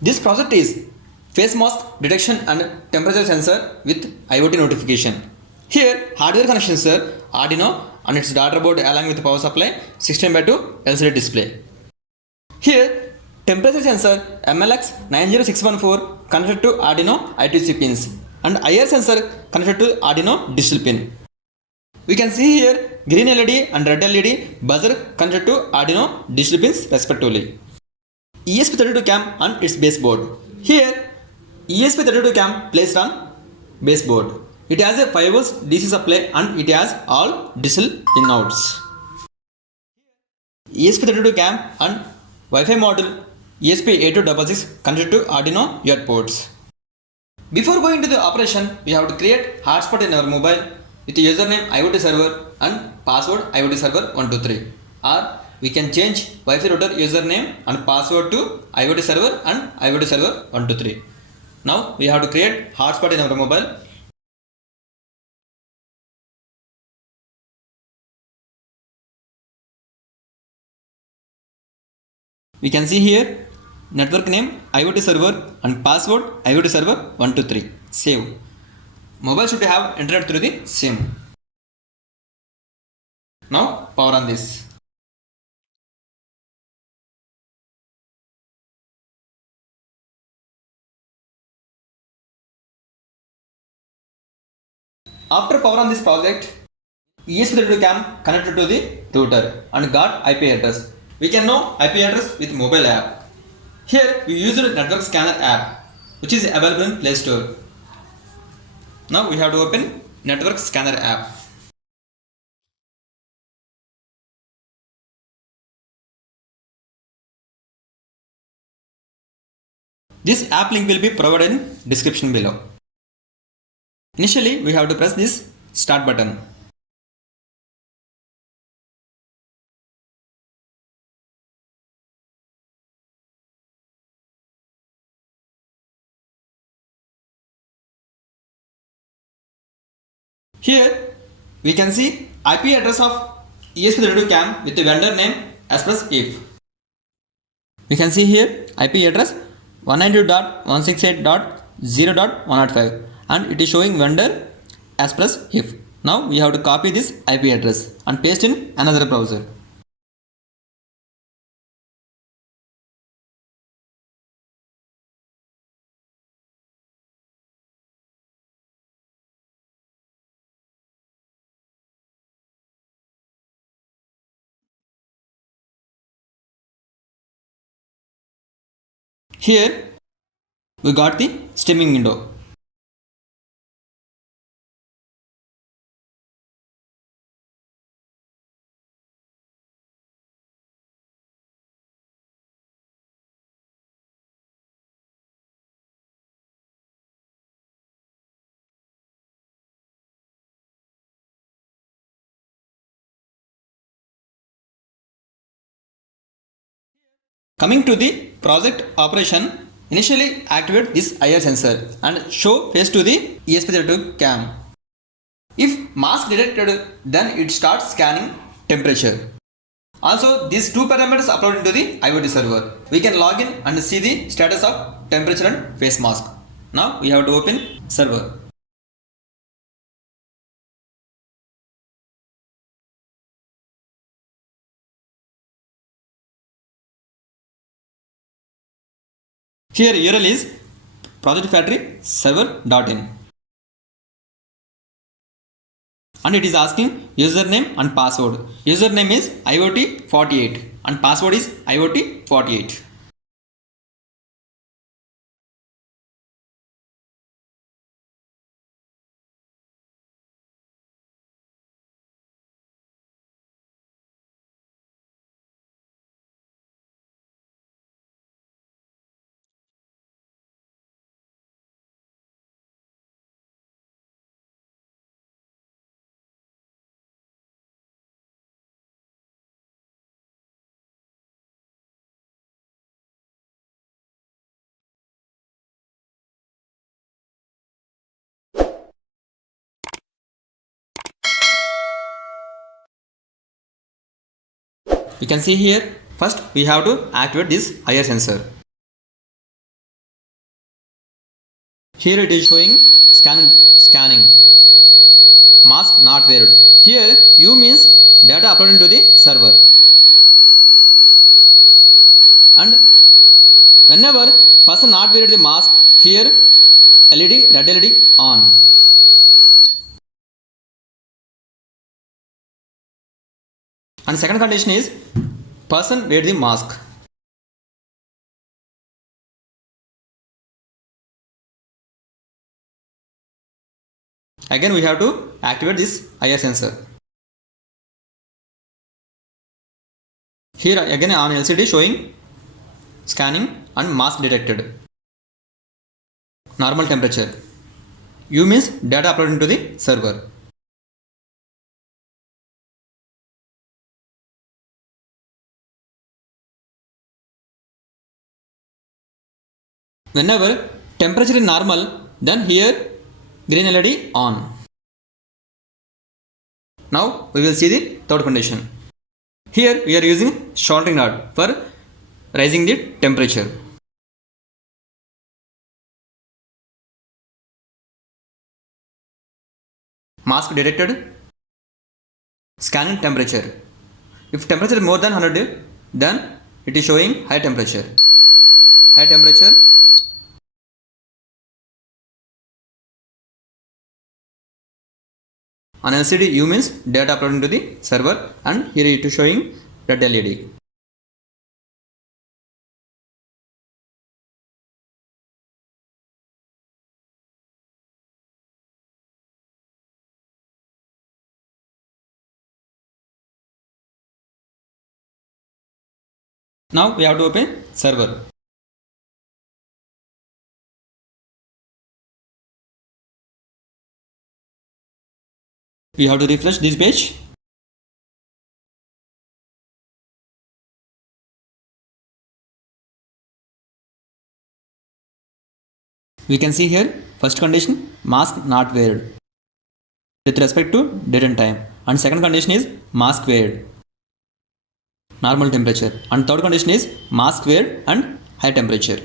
This project is face mask detection and temperature sensor with IoT notification. Here hardware connections are Arduino and its daughter board along with power supply 16:2 LCD display. Here temperature sensor MLX 90614 connected to Arduino I2C pins and IR sensor connected to Arduino digital pin. We can see here green LED and red LED buzzer connected to Arduino digital pins respectively. ESP32 cam on its baseboard. Here ESP32 cam placed on baseboard. It has a 5 volts DC supply and it has all digital pinouts. ESP32 cam and Wi-Fi module ESP8266 connected to Arduino UART ports. Before going to the operation, we have to create hotspot in our mobile with the username IoT server and password IoT server 123, or we can change Wi-Fi router username and password to IoT server and IoT server 123. Now we have to create hotspot in our mobile. We can see here network name IoT server and password IoT server 123. Save. Mobile should have internet through the SIM. Now power on this. After power on this project, ESP32 cam connected to the router and got IP address. We can know IP address with mobile app. Here we used network scanner app which is available in Play Store. Now we have to open network scanner app. This app link will be provided in description below. Initially we have to press this start button. Here we can see IP address of ESP32 cam with the vendor name as plus if. We can see here IP address 192.168.0.105 and it is showing vendor as plus if. Now we have to copy this IP address and paste in another browser. Here we got the streaming window. Coming to the project operation, initially activate this IR sensor and show face to the ESP32 cam. If mask detected, then it starts scanning temperature. Also, these two parameters uploaded into the IoT server. We can log in and see the status of temperature and face mask. Now we have to open server. Here URL is projectfactory-server.in and it is asking username and password. Username is IoT48 and password is IoT48. You can see here, first we have to activate this IR sensor. Here it is showing scanning. Mask not weared. Here U means data uploaded to the server. And whenever person not wearing the mask, here LED, red LED on. And second condition is person wear the mask. Again we have to activate this IR sensor. Here again on LCD showing scanning and mask detected. Normal temperature. U means data uploaded into the server. Whenever temperature is normal, then here green LED on. Now we will see the third condition. Here we are using soldering rod for raising the temperature. Mask detected. Scanning temperature. If temperature is more than 100, then it is showing high temperature. High temperature. On LCD U means data uploaded to the server, and here it is showing red LED. Now we have to open server. We have to refresh this page. We can see here first condition, mask not weared with respect to date and time, and second condition is mask weared, normal temperature, and third condition is mask weared and high temperature.